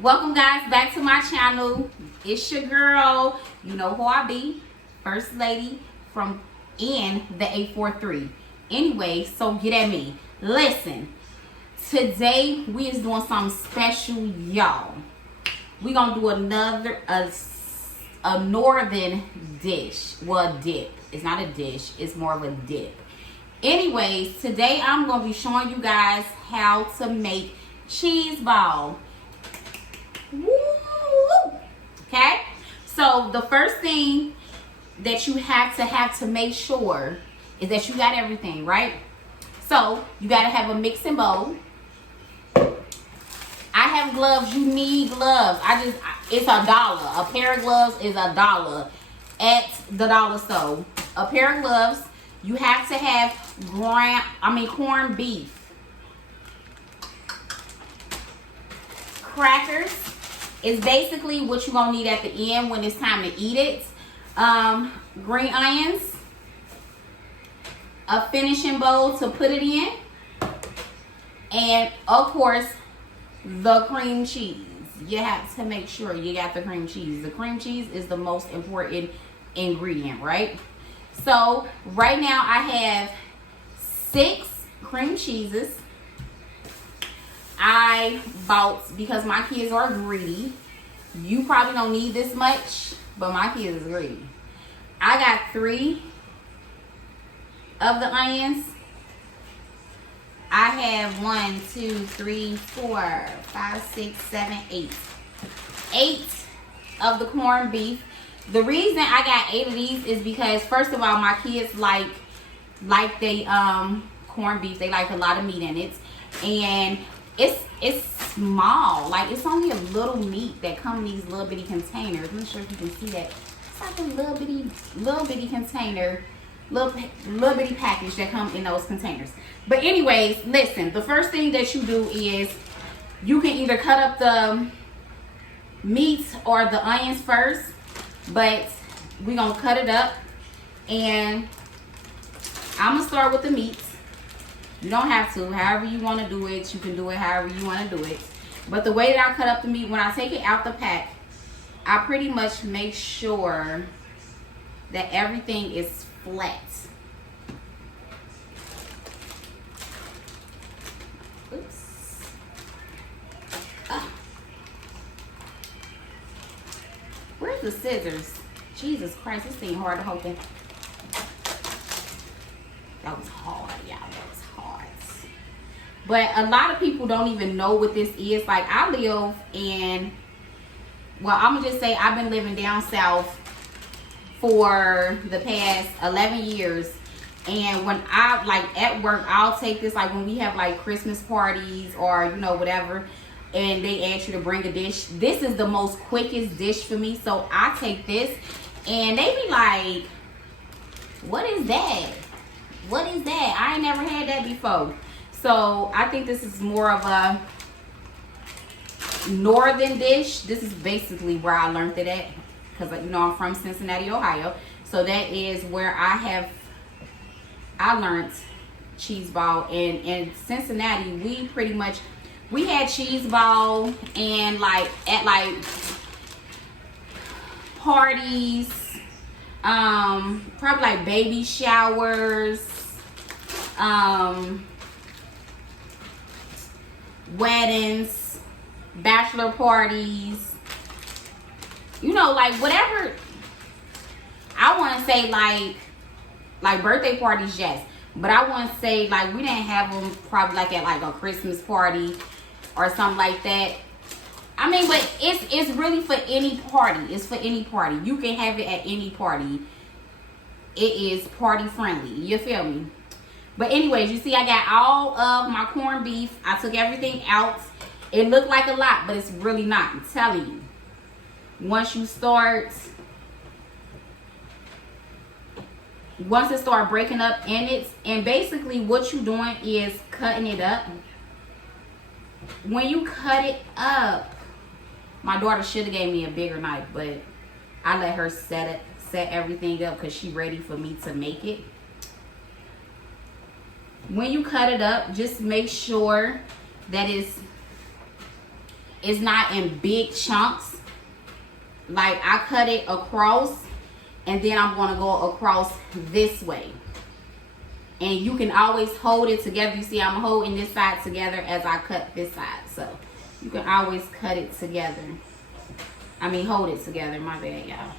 Welcome guys back to my channel. It's your girl, you know who I be, First Lady from in the 843. Anyway, so get at me. Listen, today we is doing something special, y'all. We gonna do a northern dish. Well, a dip. It's not a dish, it's more of a dip. Anyways, today I'm gonna be showing you guys how to make cheese ball. Woo! Okay, so the first thing that you have to make sure is that you got everything right. So you got to have a mixing bowl. I have gloves. You need gloves. It's $1. A pair of gloves is $1 at the dollar store. A pair of gloves. You have to have corned beef, crackers is basically what you're gonna need at the end when it's time to eat it. Green onions, a finishing bowl to put it in, and of course the cream cheese. You have to make sure you got the cream cheese. The cream cheese is the most important ingredient, right? So right now I have 6 cream cheeses. I bought, because my kids are greedy. You probably don't need this much, but my kids is greedy. I got 3 of the onions. I have 1, 2, 3, 4, 5, 6, 7, 8. 8 of the corned beef. The reason I got 8 of these is because, first of all, my kids like they corned beef. They like a lot of meat in it, and it's small. Like, it's only a little meat that come in these little bitty containers. I'm not sure if you can see that. It's like a little bitty container, little bitty package that come in those containers. But anyways, listen, the first thing that you do is you can either cut up the meat or the onions first, but we're gonna cut it up, and I'm gonna start with the meat. You don't have to. However you want to do it, you can do it however you want to do it. But the way that I cut up the meat, when I take it out the pack, I pretty much make sure that everything is flat. Oops. Where's the scissors? Jesus Christ, this thing hard to open. That was hard, y'all. That was hard. But a lot of people don't even know what this is. Like, I live in, well, I'm gonna just say I've been living down south for the past 11 years. And when I, like, at work, I'll take this, like, when we have, like, Christmas parties or, you know, whatever, and they ask you to bring a dish. This is the most quickest dish for me. So I take this, and they be like, what is that? What is that? I ain't never had that before. So I think this is more of a northern dish. This is basically where I learned it at, because, you know, I'm from Cincinnati, Ohio. So that is where I learned cheese ball. And in Cincinnati, we had cheese ball, and like at like parties, probably like baby showers, weddings, bachelor parties, you know, like whatever. I want to say like birthday parties, yes, but I want to say, like, we didn't have them probably like at like a Christmas party or something like that. I mean, but it's really for any party. It's for any party. You can have it at any party. It is party friendly. You feel me? But anyways, you see I got all of my corned beef. I took everything out. It looked like a lot, but it's really not. I'm telling you. Once it start breaking up in it, and basically what you're doing is cutting it up. When you cut it up, my daughter should have gave me a bigger knife, but I let her set everything up because she's ready for me to make it. When you cut it up, just make sure that it's it's not in big chunks. Like I cut it across, and then I'm going to go across this way. And you can always hold it together. You see I'm holding this side together as I cut this side. So you can always cut it together. I mean hold it together, my bad y'all.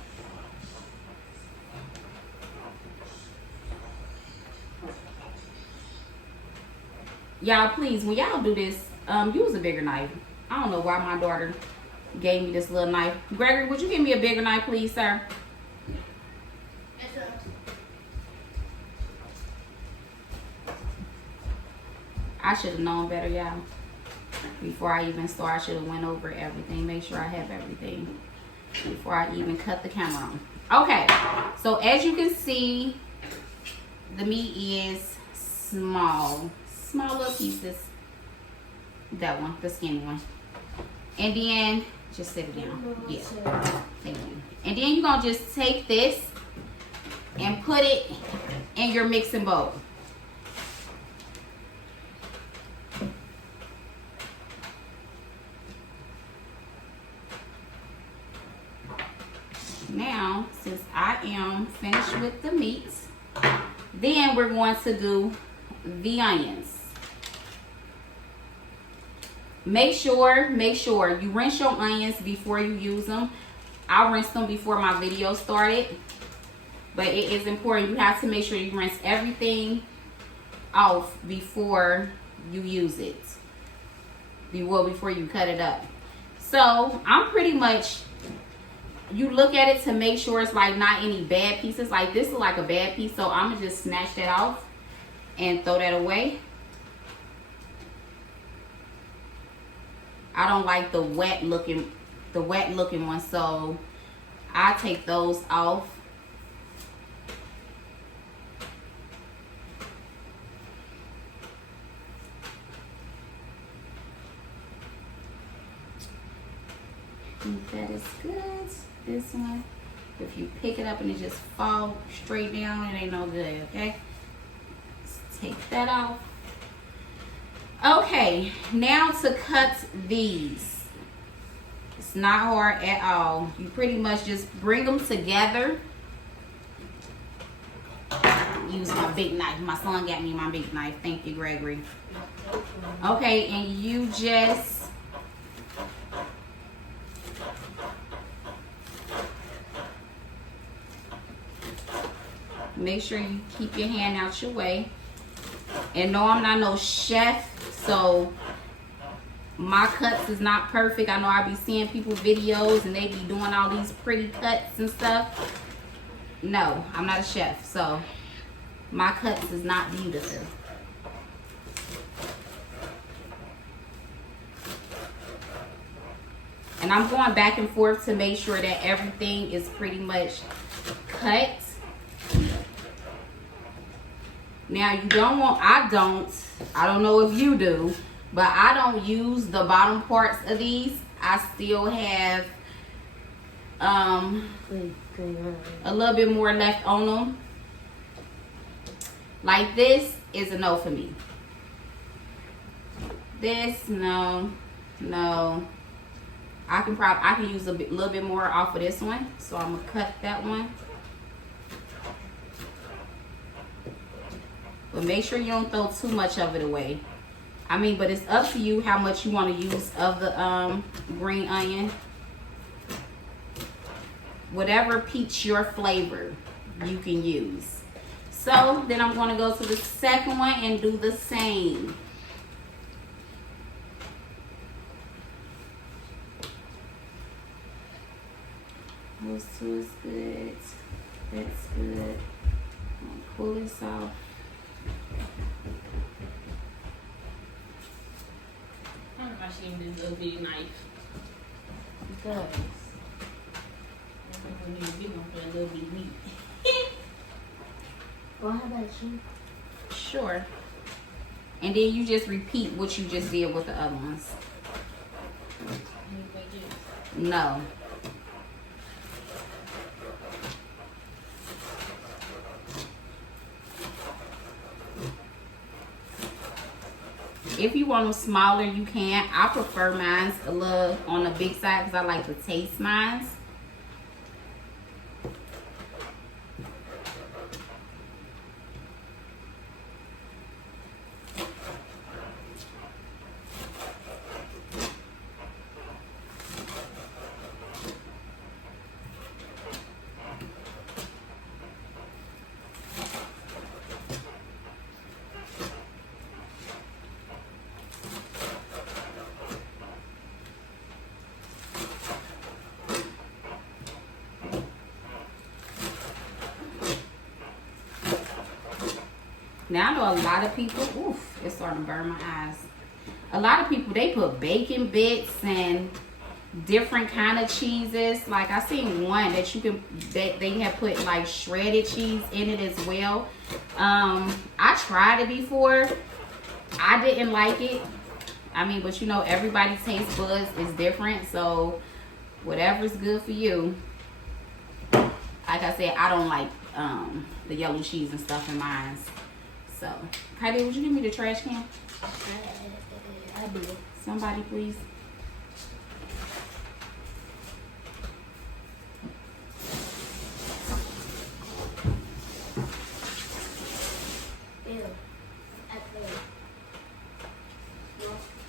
Y'all please, when y'all do this, use a bigger knife. I don't know why my daughter gave me this little knife. Gregory, would you give me a bigger knife please, sir? I should have known better, y'all. Before I even start, I should have went over everything. Make sure I have everything before I even cut the camera on. Okay, so as you can see, the meat is small little pieces. That one, the skinny one. And then, just sit it down. Yeah, thank you. And then you're going to just take this and put it in your mixing bowl. Now, since I am finished with the meats, then we're going to do the onions. Make sure you rinse your onions before you use them. I rinsed them before my video started, but it is important. You have to make sure you rinse everything off before you use it. Before you cut it up. So I'm pretty much, you look at it to make sure it's like not any bad pieces. Like this is like a bad piece, so I'm gonna just snatch that off and throw that away. I don't like the wet looking ones, so I take those off. That is good. This one, if you pick it up and it just fall straight down, it ain't no good. Okay, let's take that off. Okay, now to cut these. It's not hard at all. You pretty much just bring them together. Use my big knife. My son got me my big knife. Thank you, Gregory. Okay, and you just make sure you keep your hand out your way. And no, I'm not no chef, so my cuts is not perfect. I know I be seeing people videos and they be doing all these pretty cuts and stuff. No, I'm not a chef, so my cuts is not beautiful. And I'm going back and forth to make sure that everything is pretty much cut. Now you don't want, I don't know if you do, but I don't use the bottom parts of these. I still have a little bit more left on them. Like this is a no for me. This, no. I can use a little bit more off of this one, so I'm gonna cut that one. But make sure you don't throw too much of it away. I mean, but it's up to you how much you want to use of the green onion. Whatever piques your flavor, you can use. So then I'm going to go to the second one and do the same. Those two is good. That's good. I'll pull this off. I don't know why she even did a little big knife. It does. I think we need a big one for a little bit meat. Well, how about you? Sure. And then you just repeat what you just did with the other ones. No. If you want them smaller, you can. I prefer mine a little on the big side because I like to taste mine. Now I know a lot of people, oof, it's starting to burn my eyes. A lot of people, they put bacon bits and different kind of cheeses. Like I seen one that you can, that they have put like shredded cheese in it as well. I tried it before. I didn't like it. I mean, but you know, everybody's taste buds is different. So whatever's good for you. Like I said, I don't like the yellow cheese and stuff in mine. So, Kylie, would you give me the trash can? I do. Somebody, please.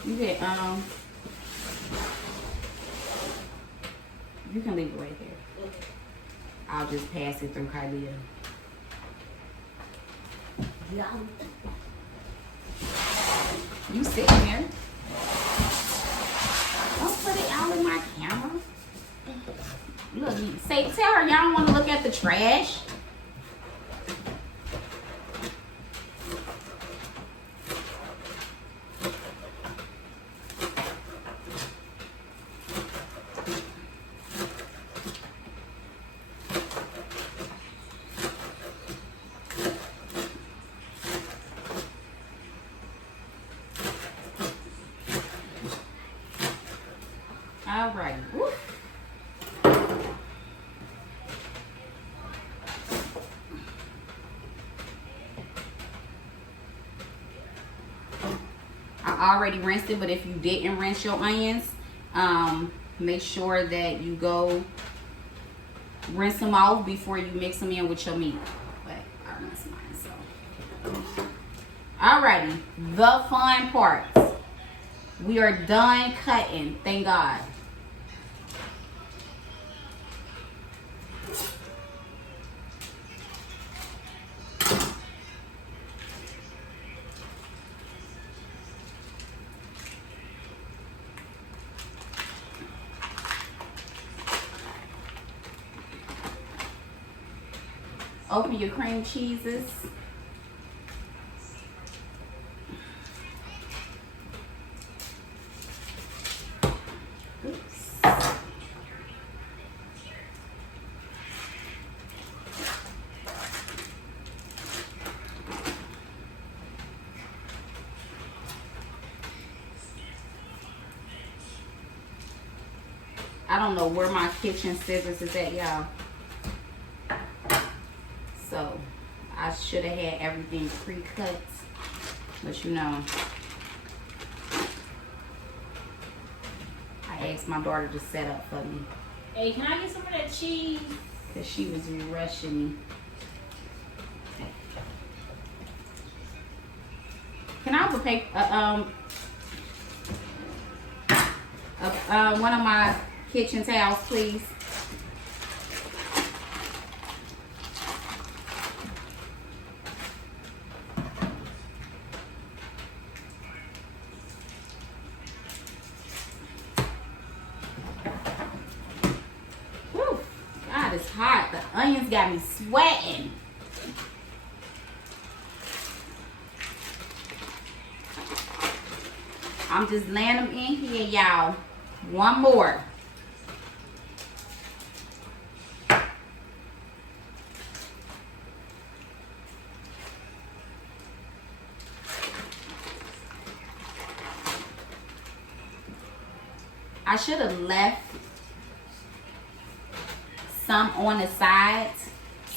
You can you can leave it right there. Okay. I'll just pass it through Kylie. Yum. You sitting there? Don't put it out in my camera. Look, tell her y'all don't want to look at the trash. All right. Woo. I already rinsed it, but if you didn't rinse your onions, make sure that you go rinse them off before you mix them in with your meat. But I rinsed mine, so. Alrighty, the fun parts. We are done cutting, thank God. Open your cream cheeses. Oops. I don't know where my kitchen scissors is at, y'all. So I should have had everything pre-cut, but you know, I asked my daughter to set up for me. Hey, can I get some of that cheese? Cause she was rushing me. Can I have a paper, one of my kitchen towels, please? Whew, God, it's hot. The onions got me sweating. I'm just laying them in here, y'all. One more. I should have left some on the sides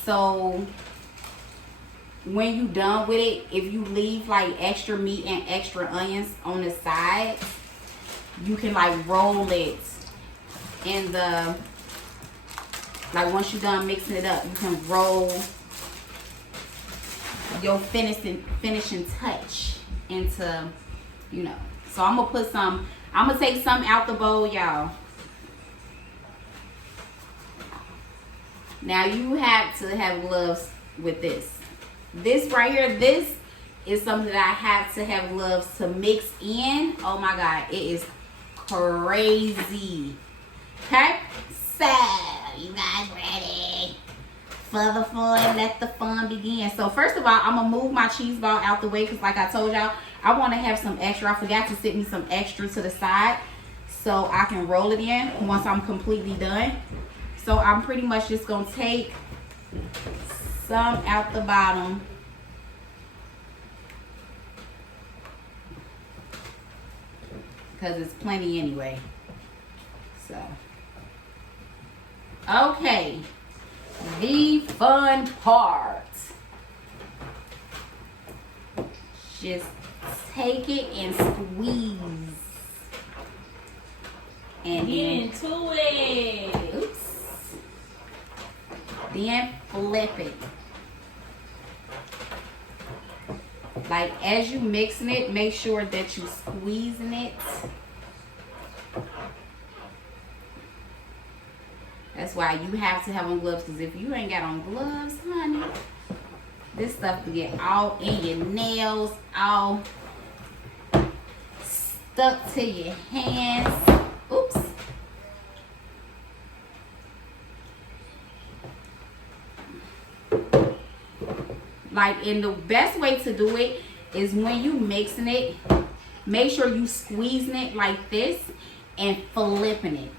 so when you done with it, if you leave like extra meat and extra onions on the side, you can like roll it in the, like once you're done mixing it up, you can roll your finishing touch into, you know. So I'm gonna take some out the bowl, y'all. Now you have to have gloves with this. This right here, this is something that I have to have gloves to mix in. Oh my God, it is crazy. Okay, so you guys ready for the fun? Let the fun begin. So first of all, I'm gonna move my cheese ball out the way because like I told y'all, I want to have some extra. I forgot to sit me some extra to the side so I can roll it in once I'm completely done. So I'm pretty much just gonna take some out the bottom. Because it's plenty anyway. So. Okay. The fun part. Just take it and squeeze. And Get into it. Oops. Then flip it. Like as you mixing it, make sure that you squeezing it. That's why you have to have on gloves, because if you ain't got on gloves, honey, this stuff can get all in your nails, all stuck to your hands. Oops. Like, and the best way to do it is when you mixing it, make sure you squeezing it like this and flipping it.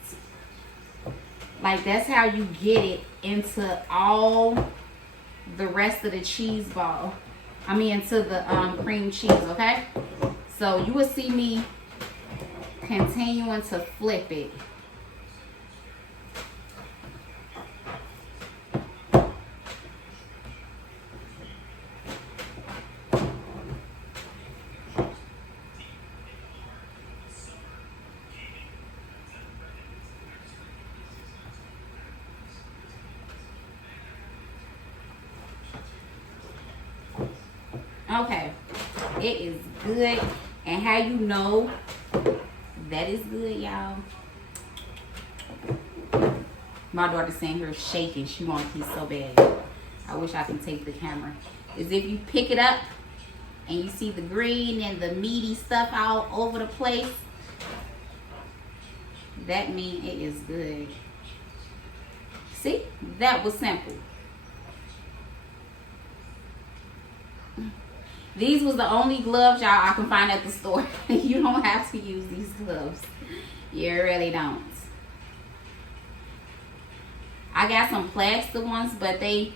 Like, that's how you get it into all the rest of the cheese ball. I mean, into the cream cheese, okay? So you will see me continuing to flip it. Okay, it is good. And how you know that is good, y'all? My daughter's saying her shaking. She wants a piece so bad. I wish I could take the camera. Is if you pick it up and you see the green and the meaty stuff all over the place, that means it is good. See, that was simple. These was the only gloves, y'all, I can find at the store. You don't have to use these gloves. You really don't. I got some plastic ones, but they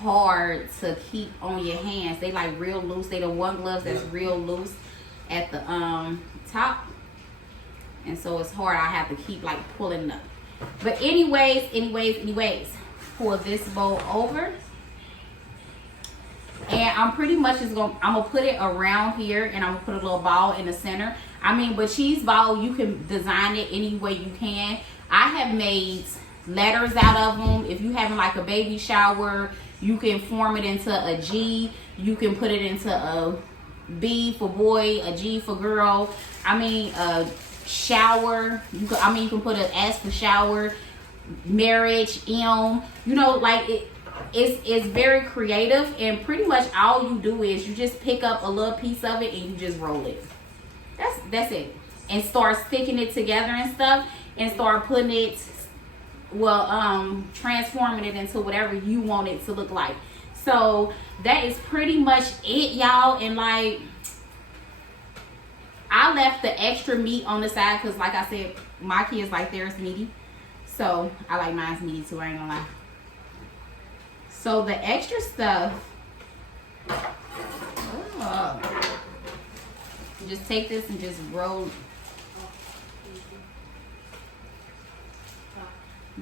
hard to keep on your hands. They like real loose. They the one gloves that's real loose at the top. And so it's hard. I have to keep like pulling up. But anyways, pour this bowl over. And I'm pretty much just I'm gonna put it around here, and I'm gonna put a little ball in the center. I mean, but cheese ball, you can design it any way you can. I have made letters out of them. If you having like a baby shower, you can form it into a G. You can put it into a B for boy, a G for girl. I mean, a shower. You can put an S for shower, marriage, M. You know, like it. It's very creative, and pretty much all you do is you just pick up a little piece of it and you just roll it. That's it. And start sticking it together and stuff, and start putting it, transforming it into whatever you want it to look like. So that is pretty much it, y'all. And like, I left the extra meat on the side because, like I said, my kids like theirs meaty. So I like mine's meaty too, I ain't gonna lie. So the extra stuff, just take this and just roll.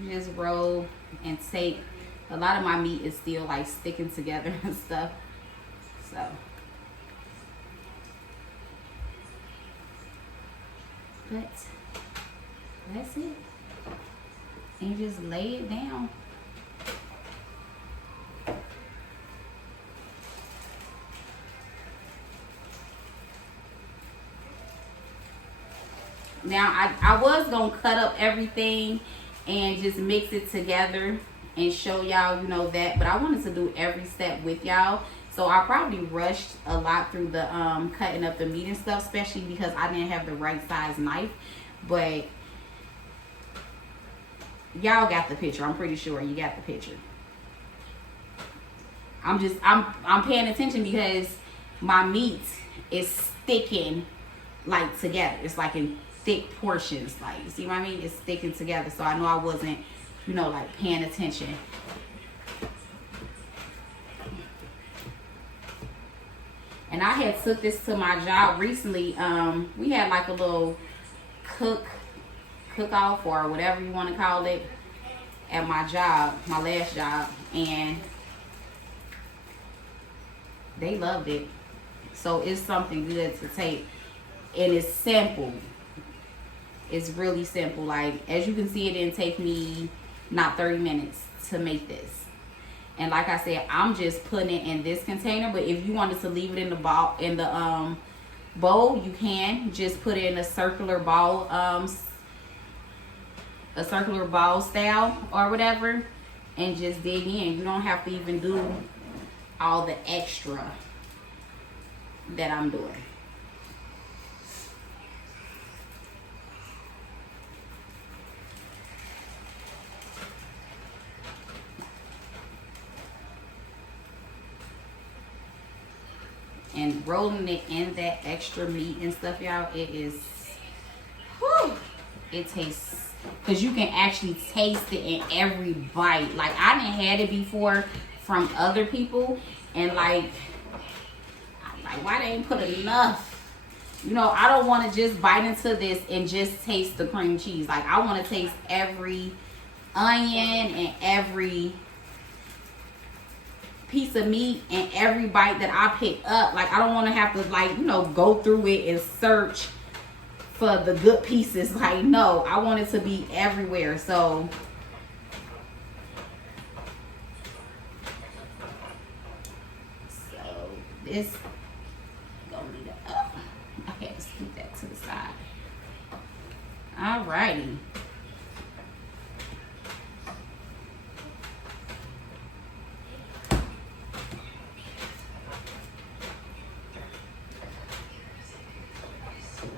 Just roll and take. A lot of my meat is still like sticking together and stuff. So but that's it. And just lay it down. Now I was gonna cut up everything and just mix it together and show y'all, you know, that, but I wanted to do every step with y'all. So I probably rushed a lot through the cutting up the meat and stuff, especially because I didn't have the right size knife. But y'all got the picture. I'm pretty sure you got the picture. I'm paying attention because my meat is sticking like together. It's like in thick portions. Like, you see what I mean? It's sticking together. So I know I wasn't, you know, like paying attention. And I had took this to my job recently. We had like a little cook-off or whatever you want to call it at my job, my last job, and they loved it. So it's something good to take, and it's simple. It's really simple. Like, as you can see, it didn't take me not 30 minutes to make this. And like I said, I'm just putting it in this container. But if you wanted to leave it in the bowl, you can just put it in a circular bowl, style or whatever, and just dig in. You don't have to even do all the extra that I'm doing. And rolling it in that extra meat and stuff, y'all, it is, whew, it tastes, because you can actually taste it in every bite. Like, I done had it before from other people, and like, I'm like, why they ain't put enough? You know, I don't want to just bite into this and just taste the cream cheese. Like, I want to taste every onion and every piece of meat and every bite that I pick up. Like, I don't want to have to, like, you know, go through it and search for the good pieces. Like, no, I want it to be everywhere. So this gonna need it up. I had to scoot that to the side. Alrighty.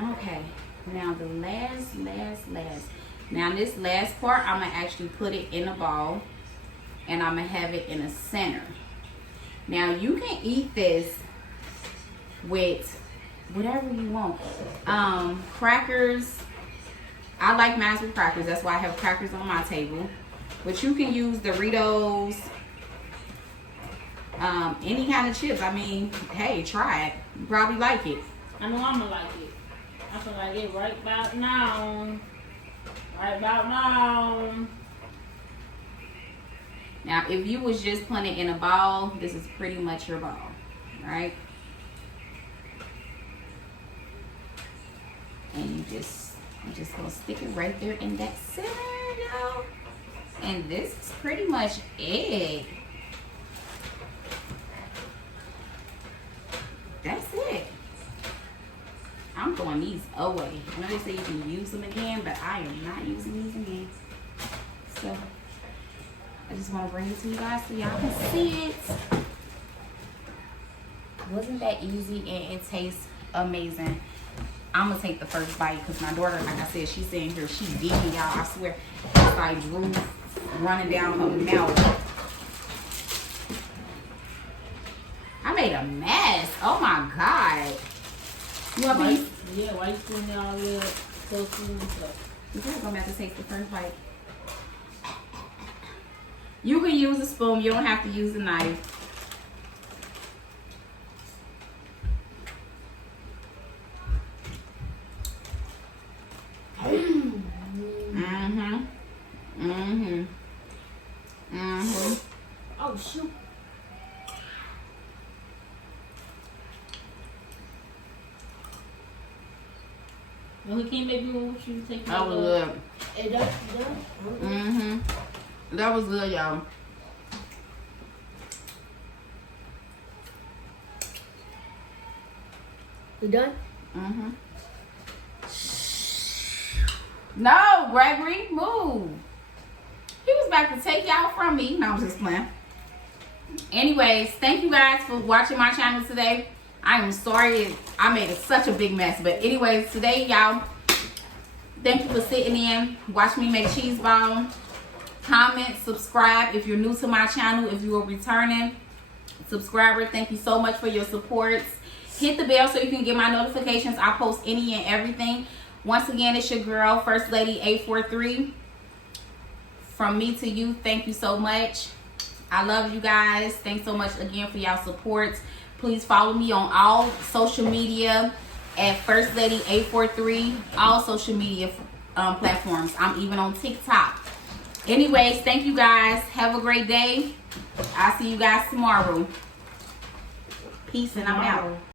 Okay, now the last. Now this last part, I'm gonna actually put it in a bowl, and I'm gonna have it in a center. Now you can eat this with whatever you want. Crackers. I like mine with crackers. That's why I have crackers on my table. But you can use Doritos, any kind of chips. I mean, hey, try it. You probably like it. I know I'ma like it. I feel like it right about now. Right about now. Now, if you was just putting it in a bowl, this is pretty much your bowl, right? And I'm just gonna stick it right there in that center, y'all. And this is pretty much it. That's it. I'm throwing these away. I know they say you can use them again, but I am not using these again. So I just want to bring it to you guys so y'all can see it. Wasn't that easy, and it tastes amazing. I'm gonna take the first bite because my daughter, like I said, she's sitting here, she digging, y'all. I swear, it's like drool running down her mouth. I made a mess. Oh my God. You want these? Yeah, why you putting all your tofu and stuff? Because I'm gonna have to take the first bite. You can use a spoon. You don't have to use a knife. Oh shoot. Oh, he can't make me what you take. That was good. It does. Mm-hmm. That was good, y'all. You done? Mm-hmm. No, Gregory, move. He was about to take y'all from me. No, I'm just playing. Anyways, thank you guys for watching my channel today. I am sorry I made such a big mess. But anyways, today, y'all, thank you for sitting in. Watch me make cheese ball. Comment, subscribe if you're new to my channel. If you are returning subscriber, thank you so much for your support. Hit the bell so you can get my notifications. I post any and everything. Once again, it's your girl, First Lady 843. From me to you, thank you so much. I love you guys. Thanks so much again for y'all support. Please follow me on all social media at First Lady 843. All social media platforms. I'm even on TikTok. Anyways, thank you guys. Have a great day. I'll see you guys tomorrow. Peace and I'm out.